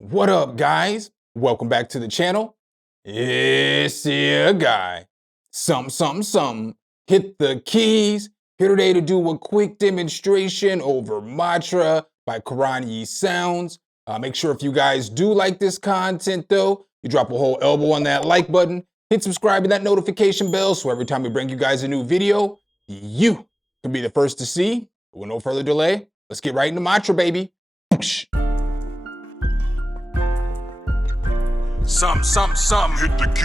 What up, guys? Welcome back to the channel. It's your guy. Something. Hit the keys. Here today to do a quick demonstration over Matra by Karanyi Sounds. Make sure if you guys do like this content though, you drop a whole elbow on that like button, hit subscribe and that notification bell so every time we bring you guys a new video, you can be the first to see. With no further delay, let's get right into Matra, baby. Hit the key.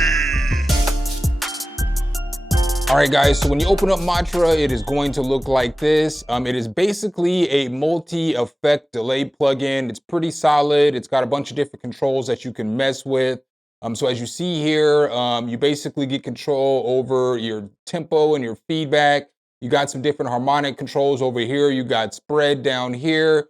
All right, guys, so when you open up Matra, it is going to look like this. It is basically a multi-effect delay plugin. It's pretty solid. It's got a bunch of different controls that you can mess with. So as you see here, you basically get control over your tempo and your feedback. You got some different harmonic controls over here. You got spread down here.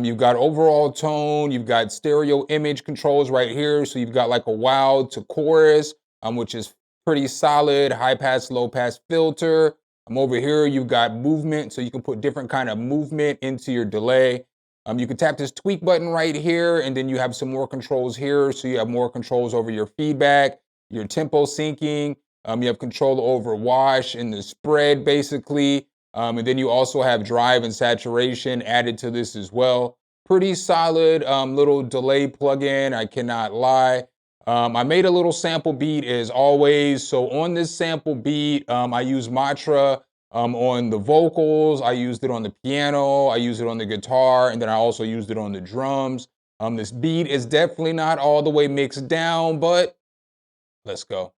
You've got overall tone, you've got stereo image controls right here. So you've got like a wow to chorus, which is pretty solid, high pass, low pass filter. Over here, you've got movement. So you can put different kind of movement into your delay. You can tap this tweak button right here, and then you have some more controls here. So you have more controls over your feedback, your tempo syncing. You have control over wash and the spread basically. And then you also have drive and saturation added to this as well. Pretty solid little delay plugin, I cannot lie. I made a little sample beat as always. So on this sample beat, I use Matra on the vocals, I used it on the piano, I used it on the guitar, and then I also used it on the drums. This beat is definitely not all the way mixed down, but let's go.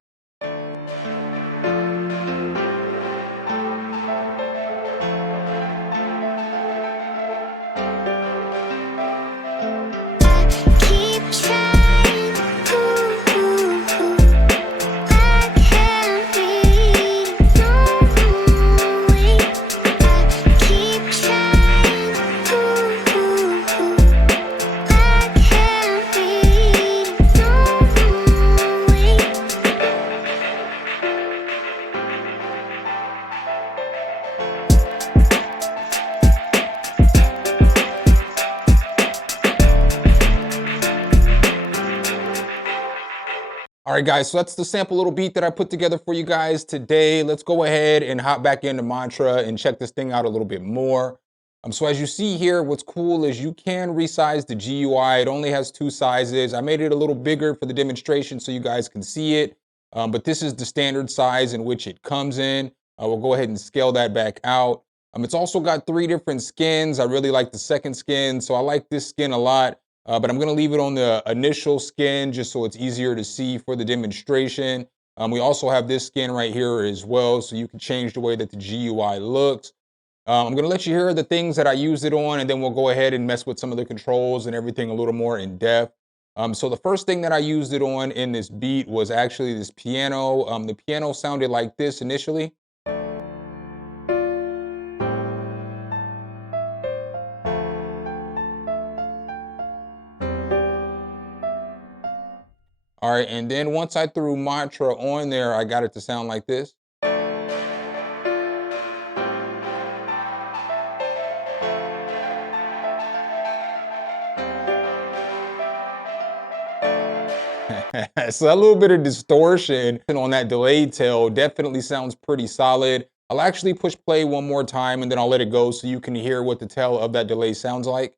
All right, guys, so that's the sample little beat that I put together for you guys today. Let's go ahead and hop back into Matra and check this thing out a little bit more. So as you see here, what's cool is you can resize the GUI. It only has 2 sizes. I made it a little bigger for the demonstration so you guys can see it. But this is the standard size in which it comes in. We'll go ahead and scale that back out. It's also got 3 different skins. I really like the second skin, so I like this skin a lot. But I'm going to leave it on the initial skin just so it's easier to see for the demonstration. We also have this skin right here as well, so you can change the way that the GUI looks. I'm going to let you hear the things that I used it on, and then we'll go ahead and mess with some of the controls and everything a little more in depth. So the first thing that I used it on in this beat was actually this piano. The piano sounded like this initially. All right, and then once I threw Matra on there, I got it to sound like this. So a little bit of distortion on that delay tail definitely sounds pretty solid. I'll actually push play one more time and then I'll let it go so you can hear what the tail of that delay sounds like.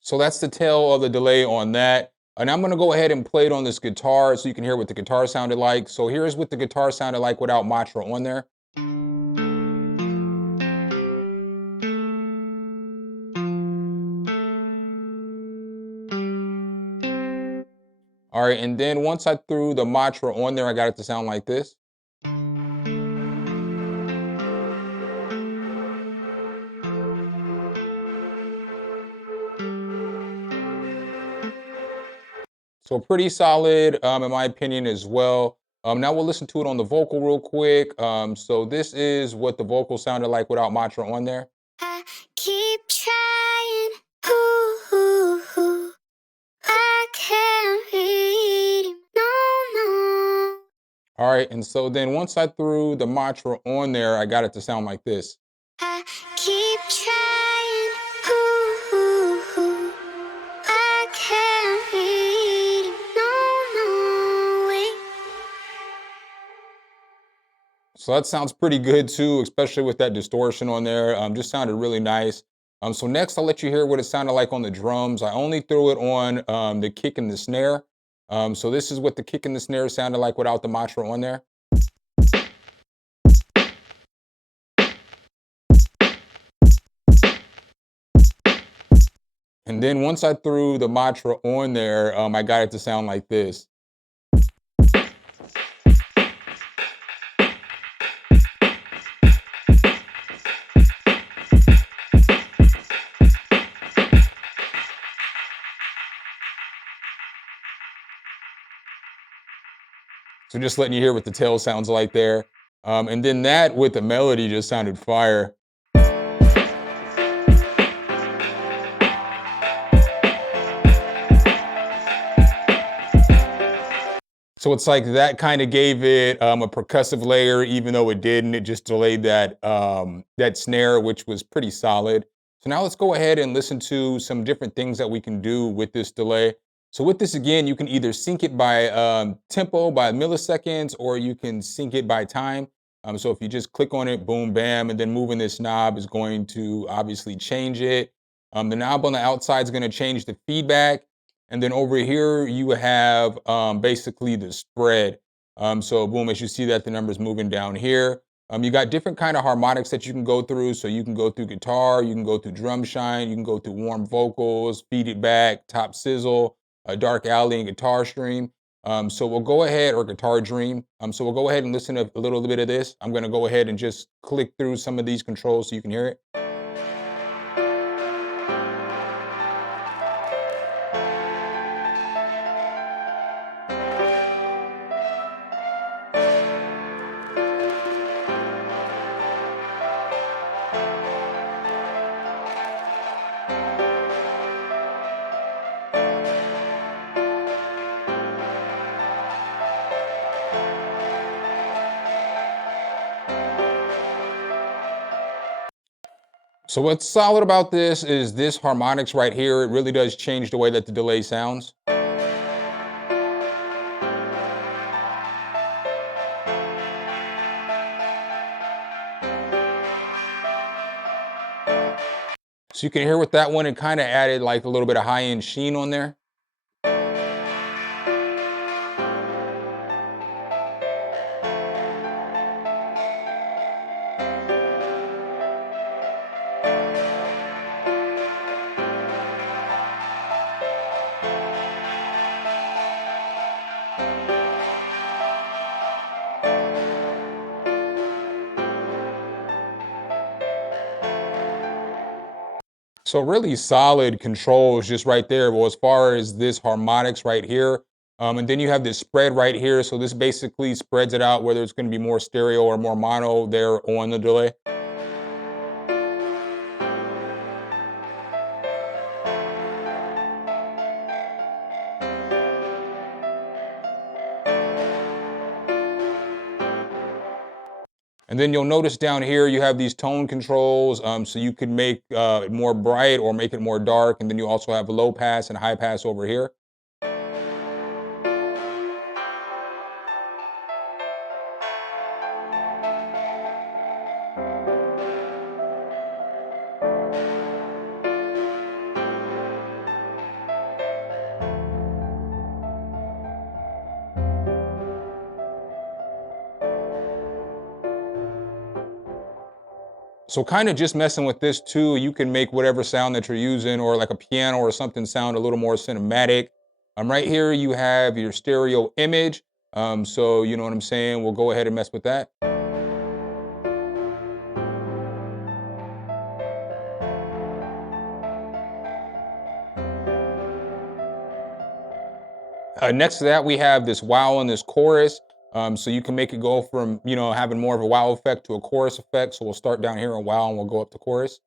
So that's the tail of the delay on that. And I'm gonna go ahead and play it on this guitar so you can hear what the guitar sounded like. So here's what the guitar sounded like without Matra on there. All right, and then once I threw the Matra on there, I got it to sound like this. So pretty solid, in my opinion as well. Now we'll listen to it on the vocal real quick. So this is what the vocal sounded like without Matra on there. I keep trying, ooh, I can't read him, no. All right, and so then once I threw the Matra on there, I got it to sound like this. I keep trying, ooh, ooh, ooh. I can't leave, no, no way. So that sounds pretty good too, especially with that distortion on there. Just sounded really nice. So next I'll let you hear what it sounded like on the drums. I only threw it on the kick and the snare. So this is what the kick and the snare sounded like without the Matra on there. And then once I threw the Matra on there, I got it to sound like this. So just letting you hear what the tail sounds like there. And then that with the melody just sounded fire. So it's like that kind of gave it a percussive layer, even though it didn't. It just delayed that snare, which was pretty solid. So now let's go ahead and listen to some different things that we can do with this delay. So with this, again, you can either sync it by tempo, by milliseconds, or you can sync it by time. So if you just click on it, boom, bam, and then moving this knob is going to obviously change it. The knob on the outside is going to change the feedback. And then over here, you have basically the spread. So boom, as you see that the number's moving down here. You got different kind of harmonics that you can go through. So you can go through guitar, you can go through drum shine, you can go through warm vocals, feed it back, top sizzle, dark alley, and guitar stream. So we'll go ahead, or guitar dream. So we'll go ahead and listen to a little bit of this. I'm gonna go ahead and just click through some of these controls so you can hear it. So what's solid about this is this harmonics right here. It really does change the way that the delay sounds. So you can hear with that one, it kind of added like a little bit of high-end sheen on there. So really solid controls just right there. Well, as far as this harmonics right here, and then you have this spread right here. So this basically spreads it out, whether it's going to be more stereo or more mono there on the delay. And then you'll notice down here, you have these tone controls. So you could make it more bright or make it more dark. And then you also have low pass and high pass over here. So kind of just messing with this too, you can make whatever sound that you're using, or like a piano or something, sound a little more cinematic. Right here you have your stereo image. So you know what I'm saying? We'll go ahead and mess with that. Next to that, we have this wow and this chorus. So you can make it go from, having more of a wow effect to a chorus effect. So we'll start down here on wow and we'll go up to chorus.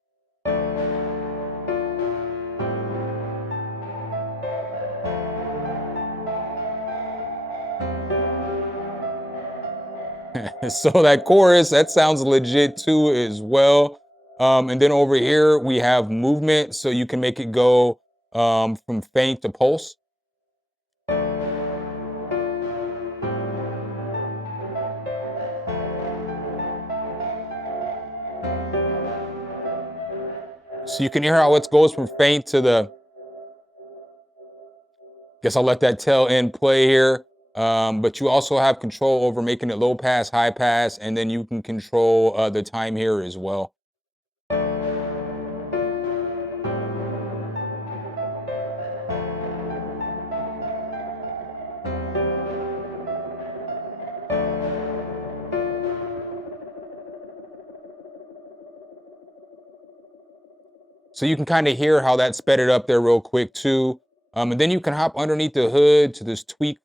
So that chorus, that sounds legit too as well. And then over here, we have movement. So you can make it go from faint to pulse. So you can hear how it goes from faint to the, guess I'll let that tail end play here. But you also have control over making it low pass, high pass, and then you can control the time here as well. So you can kind of hear how that sped it up there real quick too. And then you can hop underneath the hood to this tweak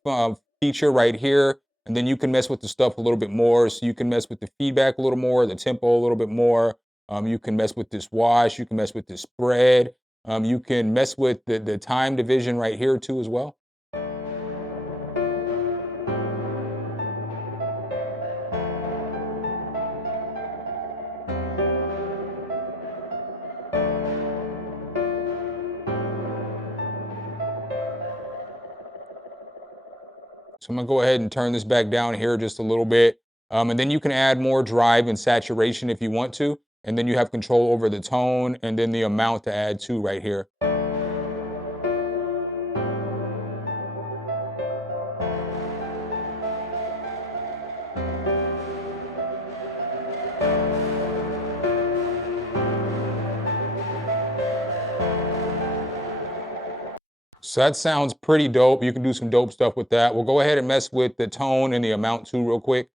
feature right here. And then you can mess with the stuff a little bit more. So you can mess with the feedback a little more, the tempo a little bit more. You can mess with this wash. You can mess with this spread. You can mess with the time division right here too as well. So I'm gonna go ahead and turn this back down here just a little bit. And then you can add more drive and saturation if you want to. And then you have control over the tone and then the amount to add to right here. So that sounds pretty dope. You can do some dope stuff with that. We'll go ahead and mess with the tone and the amount too real quick.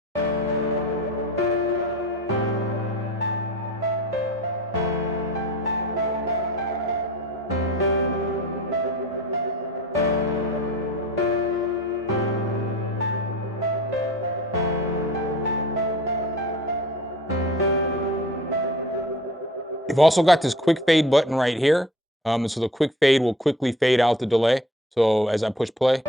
You've also got this quick fade button right here. And so the quick fade will quickly fade out the delay. So as I push play.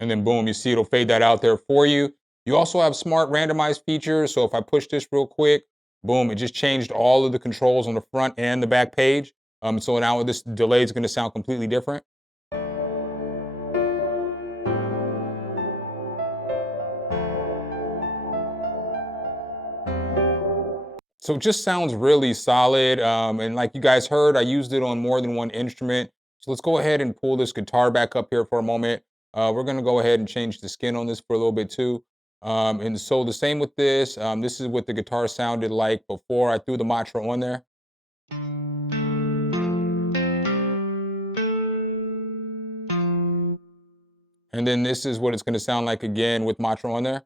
And then boom, you see it'll fade that out there for you. You also have smart randomized features. So if I push this real quick, boom, it just changed all of the controls on the front and the back page. So now this delay is going to sound completely different. So it just sounds really solid. And like you guys heard, I used it on more than one instrument. So let's go ahead and pull this guitar back up here for a moment. We're gonna go ahead and change the skin on this for a little bit too. And so the same with this. This is what the guitar sounded like before I threw the Matra on there. And then this is what it's gonna sound like again with Matra on there.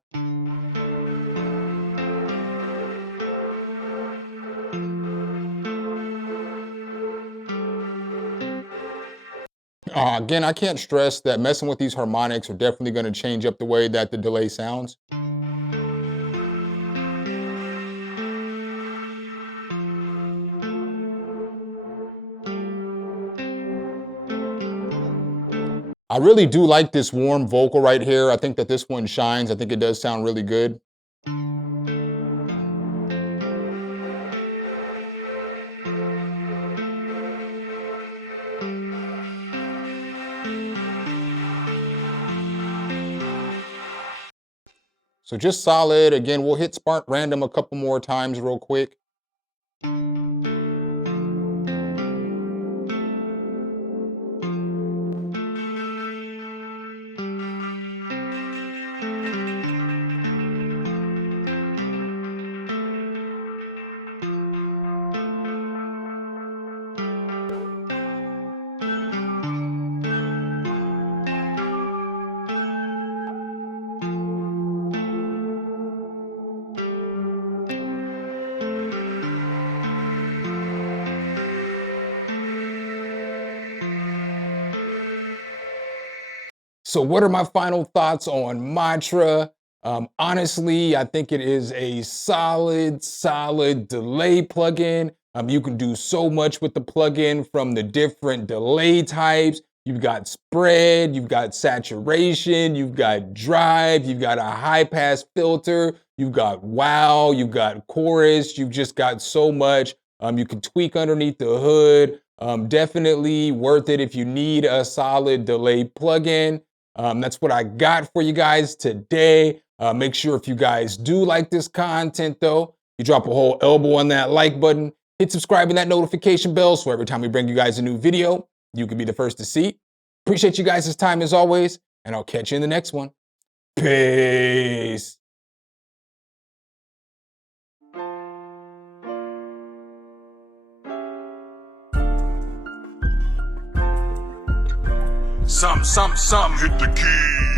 Again, I can't stress that messing with these harmonics are definitely going to change up the way that the delay sounds. I really do like this warm vocal right here. I think that this one shines. I think it does sound really good. So just solid. Again, we'll hit Spark Random a couple more times real quick. So what are my final thoughts on Matra? Honestly, I think it is a solid delay plugin. You can do so much with the plugin, from the different delay types. You've got spread, you've got saturation, you've got drive, you've got a high pass filter, you've got wow, you've got chorus, you've just got so much. You can tweak underneath the hood. Definitely worth it if you need a solid delay plugin. That's what I got for you guys today. Make sure if you guys do like this content though, you drop a whole elbow on that like button, hit subscribe and that notification bell so every time we bring you guys a new video, you can be the first to see. Appreciate you guys' time as always, and I'll catch you in the next one. Peace. Some, hit the key.